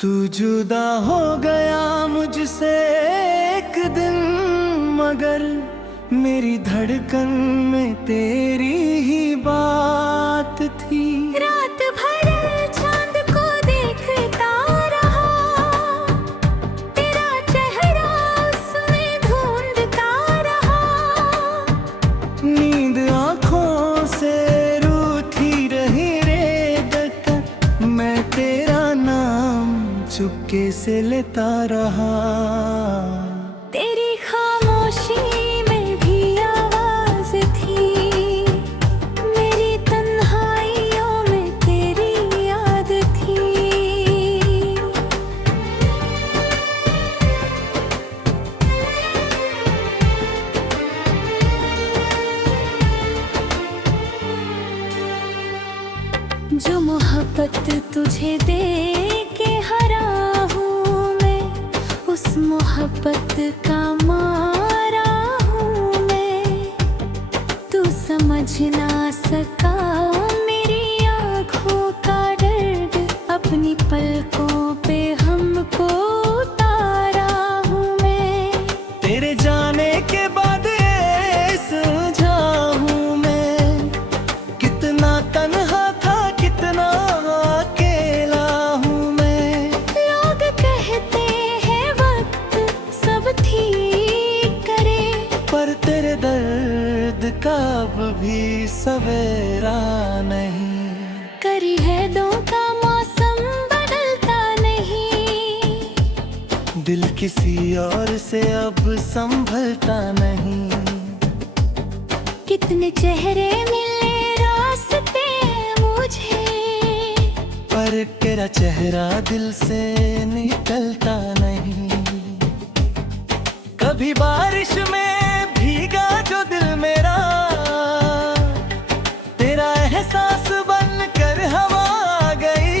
तू जुदा हो गया मुझसे एक दिन, मगर मेरी धड़कन में तेरी ही बात थी। रात भर चांद को देखता रहा, तेरा चेहरा उसमें ढूंढता रहा। नींद आँखों से रूठी रही रेत, मैं तेरा नाम चुपके से लेता रहा। तेरी खामोशी में भी आवाज थी, मेरी तन्हाइयों में तेरी याद थी। जो मोहब्बत तुझे दे के हरा हूँ मैं, उस मोहब्बत का मारा हूँ मैं। तू समझ ना सका मेरी आँखों का दर्द, अपनी पलकों पे हमको उतारा हूँ मैं। तेरे जाने के बाद ये समझा हूँ मैं, कितना तन्हा था, कितना अकेला हूँ मैं। लोग कहते हैं वक्त सब ठीक करे, पर तेरे दर्द का अब भी सवेरा नहीं। करी है दो का मौसम बदलता नहीं, दिल किसी और से अब संभलता नहीं। कितने चेहरे मिले रास्ते मुझे, पर तेरा चेहरा दिल से निकलता नहीं। कभी बारिश में भीगा जो दिल मेरा, तेरा एहसास बन कर हवा आ गई।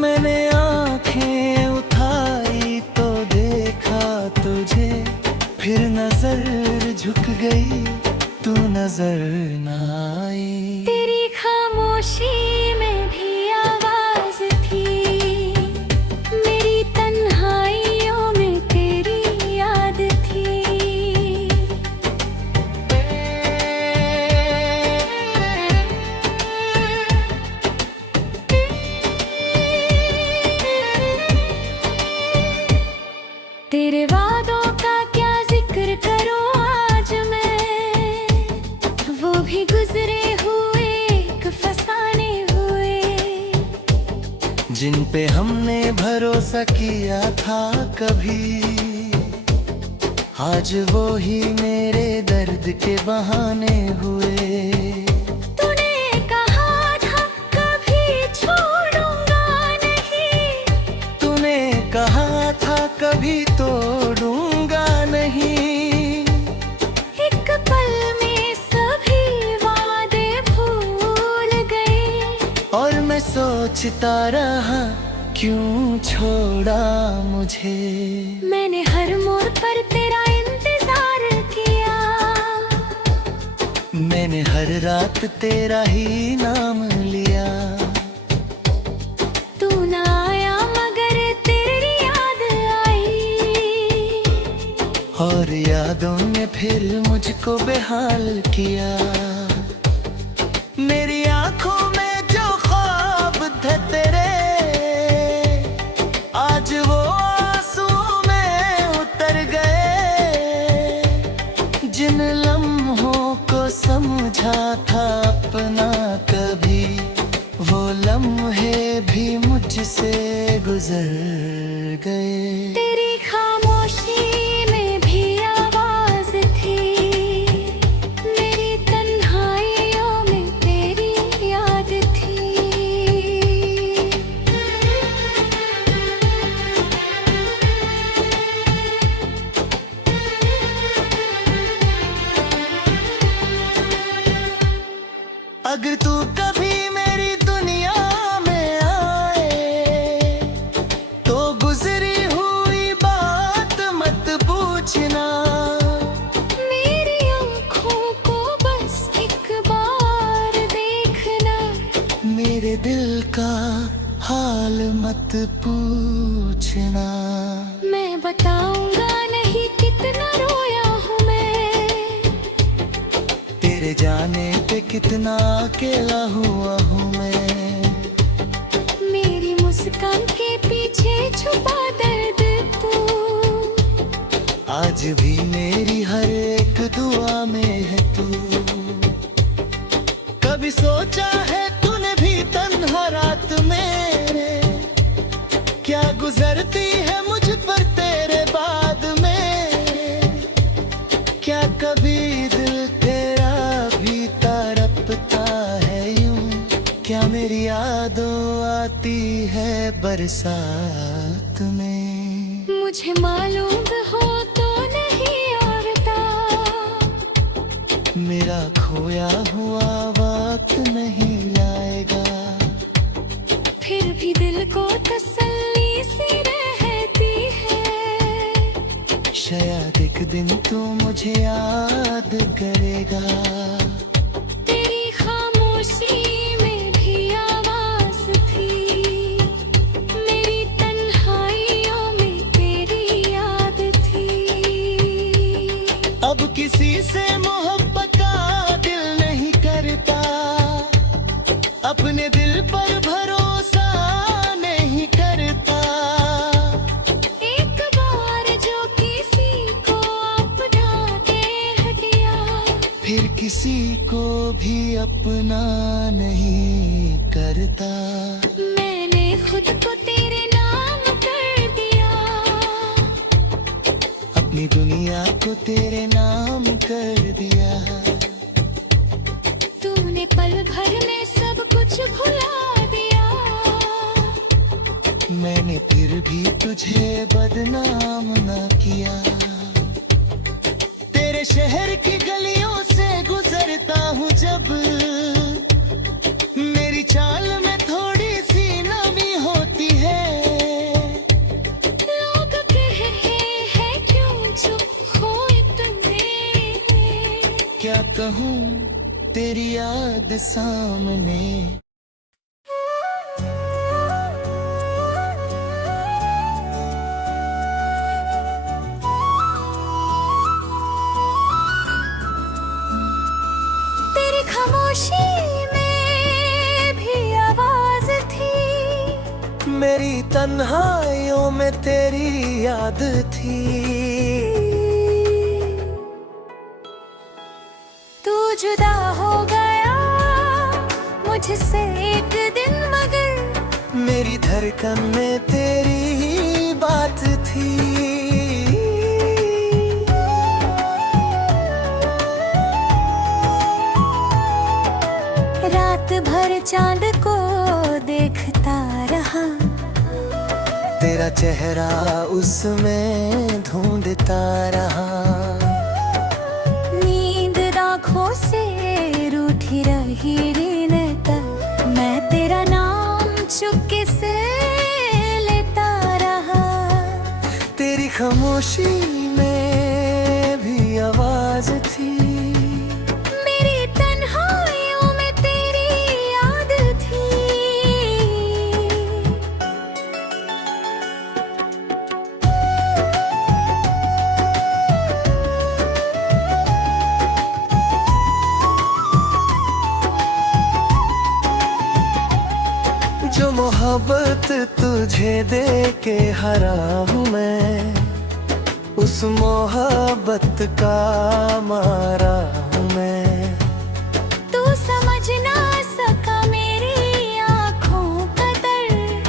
मैंने आंखें उठाई तो देखा तुझे, फिर नजर झुक गई, तू नजर न आई। तेरी खामोशी में भी आवाज थी, मेरी तन्हाइयों में तेरी याद थी। तेरे वादों का क्या जिक्र करूं आज मैं, वो भी गुजरे हुए एक फसाने हुए। जिन पे हमने भरोसा किया था कभी, आज वो ही मेरे दर्द के बहाने हुए। तूने कहा था कभी छोड़ूंगा नहीं, तूने कहा था कभी तोड़ूंगा नहीं। एक पल में सभी वादे भूल गए, और मैं सोचता रहा क्यों छोड़ा मुझे। मैंने हर मोड़ पर तेरा इंतजार किया, मैंने हर रात तेरा ही नाम लिया। तू ना आया मगर तेरी याद आई, और यादों ने फिर मुझको बेहाल किया। मेरी आंखों में जो ख्वाब थे तेरे, आज वो आंसू में उतर गए। जिन लम्हों को समझा था अपना कभी, वो लम्हे भी मुझसे गुजर गए। तेरी खामोशी में भी आवाज थी, मेरी तन्हाइयों में तेरी याद थी। अगर तू कभी मेरी दुनिया में आए, तो गुजरी हुई बात मत पूछना। मेरी आँखों को बस एक बार देखना, मेरे दिल का हाल मत पूछना। मैं बताऊंगा नहीं कितना रोया हूँ मैं, तेरे जाने पे कितना अकेला हुआ हूँ मैं। मेरी मुस्कान के पीछे छुपा दर्द तू, आज भी मेरी हर एक दुआ में है तू। कभी सोचा है तूने भी तन्हा रात मेरे, क्या गुजरती है मुझ पर तेरे बाद में। क्या कभी दिल तेरा भी तड़पता है यूं, क्या मेरी यादों आती है बरसात में। मुझे मालूम हो तो नहीं औरता, मेरा खोया हुआ वक्त नहीं आएगा। फिर भी दिल को तसल्ली सी रहती है, शायद एक दिन तू मुझे याद करेगा। तेरी खामोशी में भी आवाज थी, मेरी तन्हाइयों में तेरी याद थी। अब किसी से मोहब्बत का दिल नहीं करता, अपने दिल पर भरोसा नहीं करता। एक बार जो किसी को अपना के हटिया, फिर किसी को भी अपना नहीं करता। मैंने खुद को तेरे नाम कर दिया, अपनी दुनिया को तेरे नाम कर दिया। तूने पल भर में सब कुछ भुला दिया, मैंने फिर भी तुझे बदनाम न किया। तेरे शहर की गलियों से गुजरता हूँ जब, मेरी चाल में थोड़ी सी नमी होती है। लोग कह रहे हैं क्यों चुप हो इतने, क्या कहूँ तेरी याद सामने। तेरी खामोशी में भी आवाज थी, मेरी तन्हाइयों में तेरी याद थी। तू जुदा हो गया मुझसे एक दिन, मगर मेरी धड़कन में तेरी ही बात थी। रात भर चांद को देखता रहा, तेरा चेहरा उसमें ढूंढता रहा। नींद आँखों से रूठी रही दिन तक, मैं तेरा नाम चुपके से लेता रहा। तेरी खामोशी में भी आवाज थी, मेरी तन्हाइयों में तेरी याद थी। जो मोहब्बत तुझे दे के हरा हूँ मैं, उस मोहब्बत का मारा हूँ मैं। तू समझ ना सका मेरी आँखों का दर्द,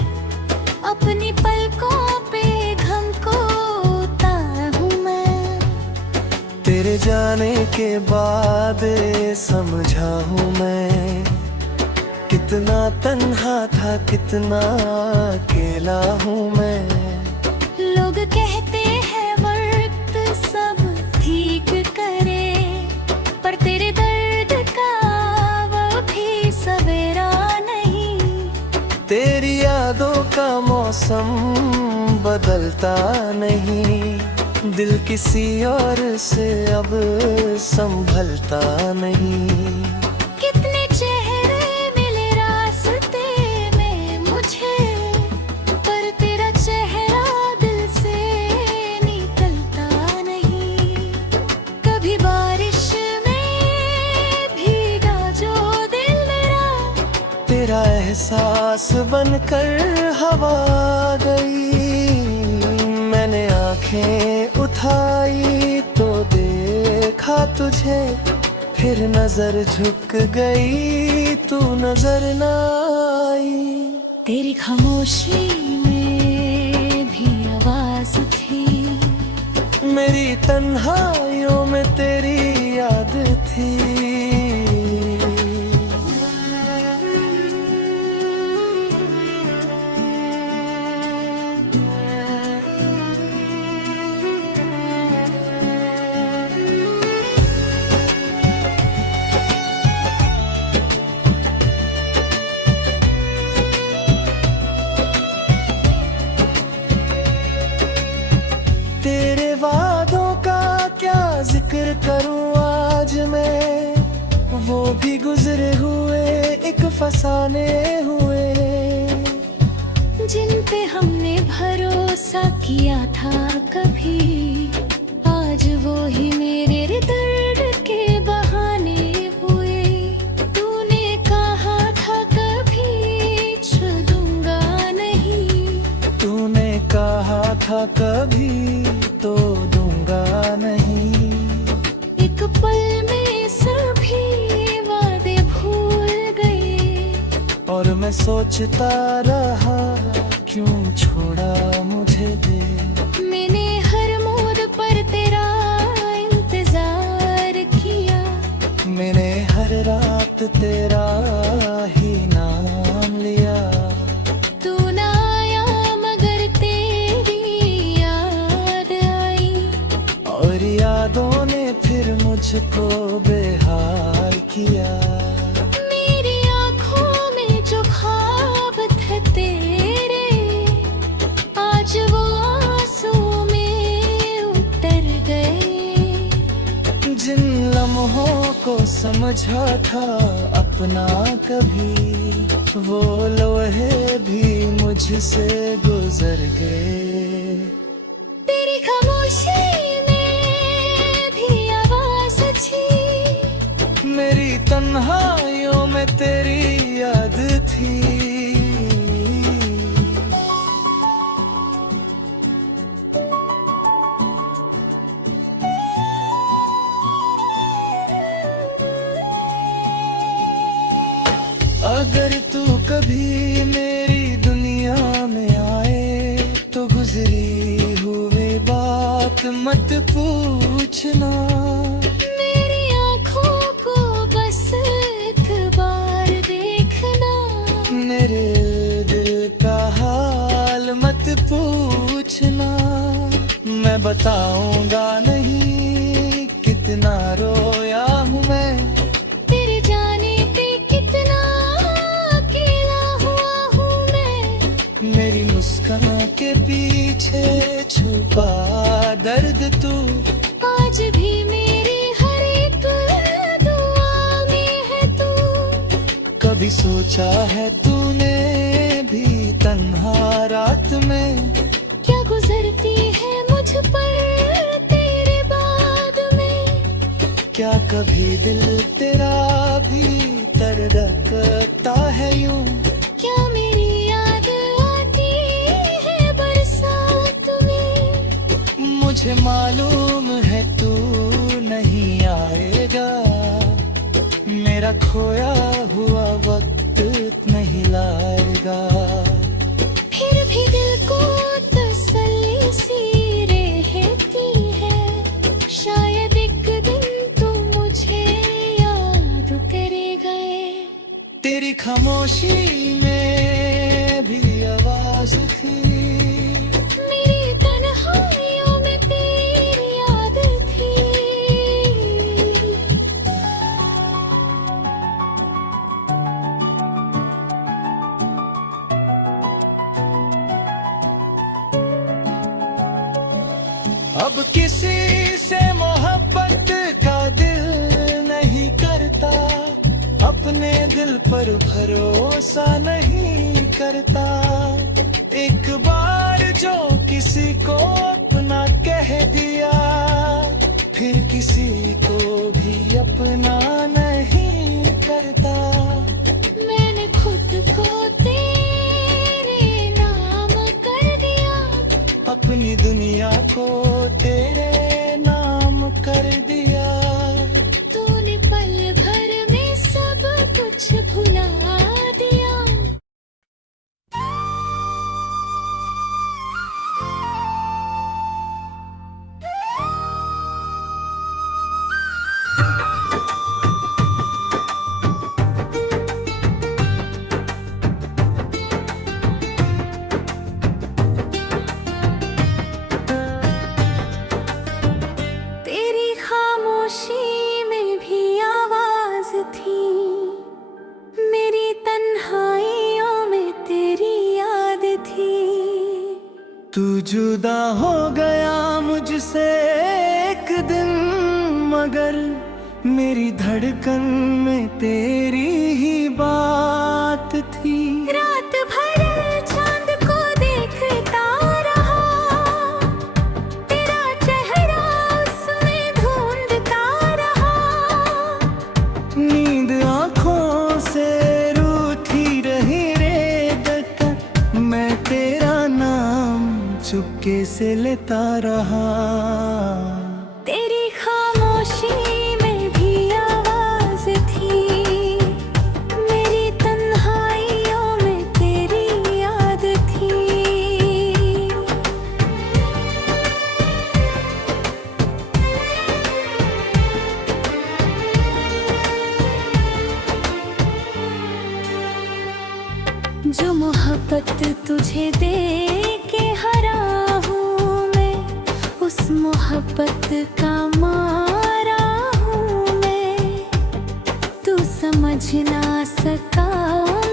अपनी पलकों पे गम को उतार हूँ मैं। तेरे जाने के बाद समझा हूँ मैं, कितना तन्हा था कितना अकेला हूँ मैं। लोग कहते हैं वक्त सब ठीक करे, पर तेरे दर्द का वो भी सवेरा नहीं। तेरी यादों का मौसम बदलता नहीं, दिल किसी और से अब संभलता नहीं। कितने चेहरे मिले रास्ते में मुझे, एहसास बनकर हवा गई। मैंने आंखें उठाई तो देखा तुझे, फिर नजर झुक गई, तू नजर न आई। तेरी खामोशी में भी आवाज थी, मेरी तन्हाइयों में तेरी याद थी। तेरे वादों का क्या जिक्र करूं आज मैं, वो भी गुजरे हुए एक फसाने हुए। जिन पे हमने भरोसा किया था कभी, आज वो ही मेरे दर्द के बहाने हुए। तूने कहा था कभी छोड़ूंगा नहीं, तूने कहा था कभी तो दूंगा नहीं। एक पल में सभी वादे भूल गए, और मैं सोचता रहा क्यों छोड़ा मुझे दे। मैंने हर मोड़ पर तेरा इंतजार किया, मैंने हर रात तेरा ही नाम लिया। तू ना आया मगर तेरी याद आई, और यादों ने फिर मुझको बेहाल किया। मेरी आँखों में जो ख्वाब थे तेरे, आज वो आंसू में उतर गए। जिन लम्हों को समझा था अपना कभी, वो लम्हे भी मुझसे गुजर गए। तेरी खामोशी में भी आवाज थी, मेरी तन्हाइयों में तेरी याद थी। अगर तू कभी मेरी दुनिया में आए, तो गुजरी हुई बात मत पूछना। मेरी आँखों को बस एक बार देखना, मेरे दिल का हाल मत पूछना। मैं बताऊंगा नहीं कितना रोया हूँ मैं, तेरे जाने पे कितना अकेला हुआ हूँ मैं। मेरी मुस्कान के पीछे छुपा दर्द तू। आज भी मेरी हर एक दुआ में है तू। कभी सोचा है तूने भी तन्हा रात में, क्या गुजरती है मुझ पर तेरे बाद में। क्या कभी दिल तेरा भी धड़कता है यूं। क्या मेरी याद आती है बरसात में। मुझे मालूम है तू नहीं आएगा, मेरा खोया हुआ वक्त नहीं लाएगा। फिर भी दिल को तसल्ली सी रहती है, शायद एक दिन तू मुझे याद करे गए। तेरी खामोशी में भी आवाज थी, मेरी तन्हाइयों में तेरी याद थी। अब किसी से मोहब्बत का दिल नहीं करता, अपने दिल पर भरोसा नहीं करता। एक बार जो किसी को अपना कह दिया, फिर किसी को भी अपना नहीं करता। मैंने खुद को जुदा हो गया मुझसे एक दिन, मगर मेरी धड़कन में तेरी ही बात थी। रात भर चांद को देखता रहा, तेरा चेहरा उसमें ढूंढता रहा। नींद आँखों से रूठी रही रेत, मैं तेरा नाम चुपके से लेता रहा। तेरी खामोशी में भी आवाज थी, मेरी तन्हाइयों में तेरी याद थी। जो मोहब्बत तुझे दे के हरा हूँ मैं, उस मोहब्बत का मारा हूँ मैं। तू समझ ना सका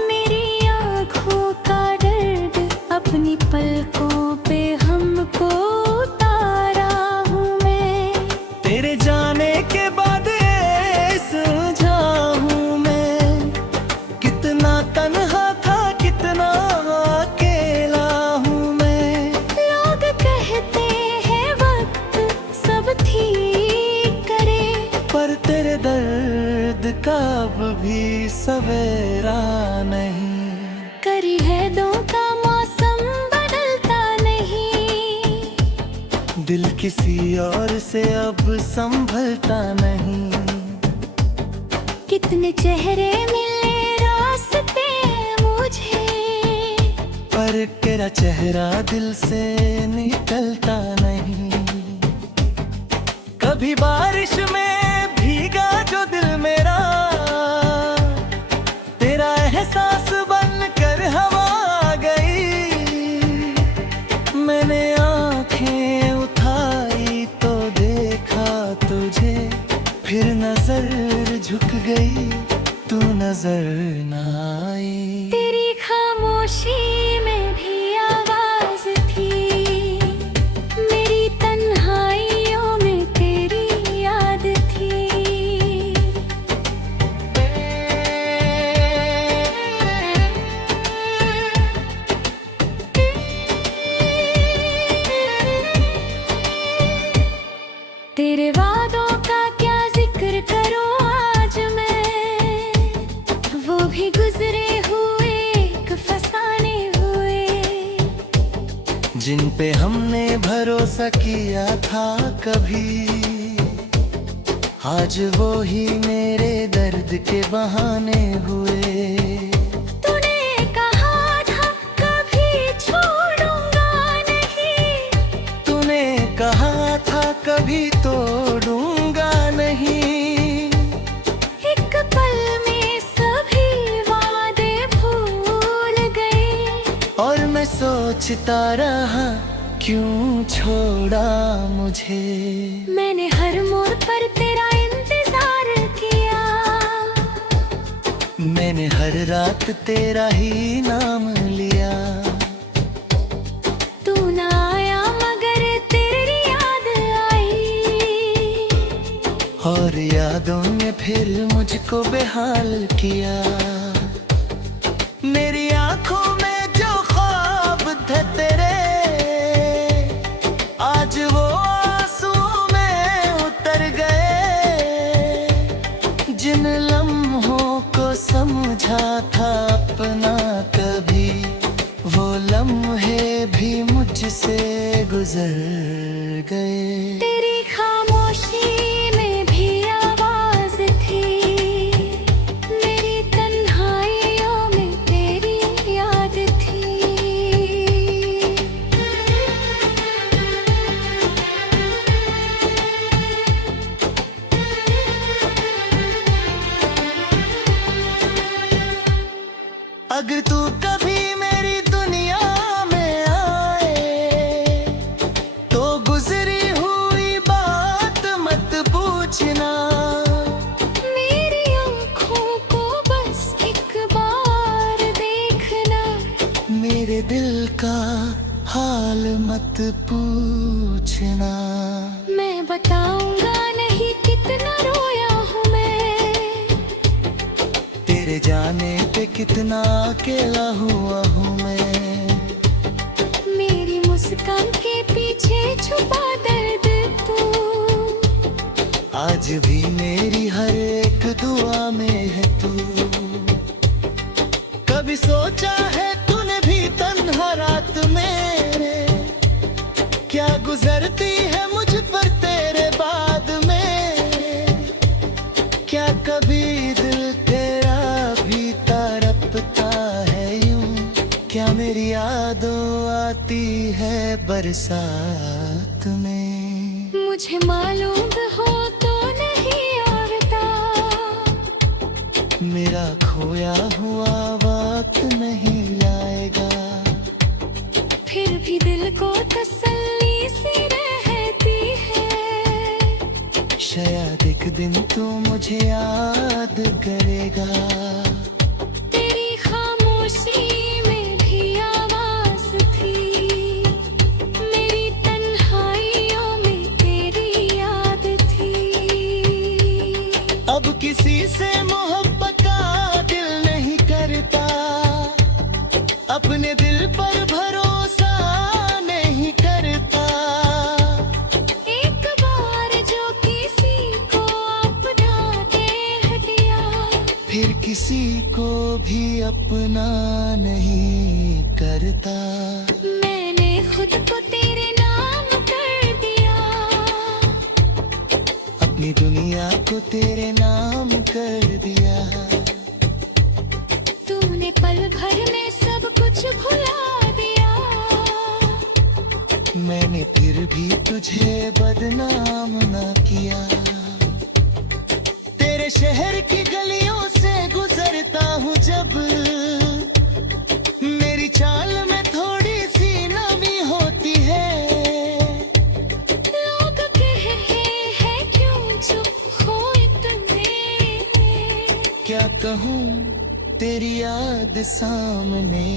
मेरी आँखों का दर्द, अपनी पलकों पे हमको उतारा हूँ मैं। तेरे जाने के बाद ये समझा हूँ मैं, कितना तन्हा था, कितना अकेला हूँ मैं। लोग कहते हैं वक्त सब ठीक करे, पर तेरे दर्द का अब भी सवेरा नहीं। करी है दो का मौसम बदलता नहीं, दिल किसी और से अब संभलता नहीं। कितने चेहरे मिले रास्ते मुझे, पर तेरा चेहरा दिल से निकलता नहीं। कभी बारिश में भीगा जो दिल मेरा, तेरा एहसास बन कर हवा आ गई। मैंने आंखें उठाई तो देखा तुझे, फिर नजर झुक गई, तू नजर न आई। तेरी खामोशी में भी आवाज थी, मेरी तन्हाइयों में तेरी याद थी। तेरे वादों का क्या जिक्र करूं आज मैं, वो भी गुजरे हुए एक फसाने हुए। जिन पे हमने भरोसा किया था कभी, आज वो ही मेरे दर्द के बहाने हुए। तूने कहा था कभी छोड़ूंगा नहीं, तूने कहा था कभी तोड़ूंगा नहीं। एक पल में सभी वादे भूल गए, और मैं सोचता रहा क्यों छोड़ा मुझे। मैंने हर मोड़ पर तेरा इंतजार किया, मैंने हर रात तेरा ही नाम लिया। तू ना आया मगर तेरी याद आई, और यादों ने फिर मुझको बेहाल किया। मेरी आंखों में जो ख्वाब थे तेरे, आज वो आंसुओं में उतर गए। जिन लम्हों को समझा था अपना कभी, वो लम्हे भी मुझसे गुजर गए। तेरी खामोशी में भी आवाज थी, मेरी तन्हाइयों में तेरी याद थी। अगर तू कभी मेरी दुनिया में आए, तो गुजरी हुई बात मत पूछना। मेरी आँखों को बस एक बार देखना, मेरे दिल का हाल मत पूछना। मैं बताऊंगा नहीं कितना रोया हूँ मैं, तेरे जाने पे कितना अकेला हुआ हूँ मैं। मेरी मुस्कान के पीछे छुपा दर्द तू, आज भी मेरी हर एक दुआ में है तू। कभी सोचा है तूने भी तन्हा रात में, क्या गुजरती है मुझ पर तेरे बाद में। क्या कभी दिल तेरा भी तड़पता है यूं, क्या मेरी यादों आती है बरसात में। मुझे मालूम हो तो नहीं औरता, मेरा खोया हुआ वक्त नहीं आएगा। फिर भी दिल को तसल्ली सी रहती है, शायद एक दिन तू मुझे याद करेगा। तेरी खामोशी में भी आवाज थी, मेरी तन्हाइयों में तेरी याद थी। अब किसी से मोहब्बत का दिल नहीं करता, अपने दिल पर भरोसा नहीं करता। एक बार जो किसी को अपना दे दिया, फिर किसी को भी अपना नहीं करता। मैंने खुद को तेरे नाम कर दिया, अपनी दुनिया को तेरे नाम कर दिया। तूने पल भर में सब कुछ भुला दिया, मैंने फिर भी तुझे बदनाम ना किया। तेरे शहर की गलियों से गुजरता हूँ जब, मेरी चाल में थोड़ी सी नमी होती है। लोग कहते हैं क्यों चुप हो इतने, क्या कहूँ तेरी याद सामने।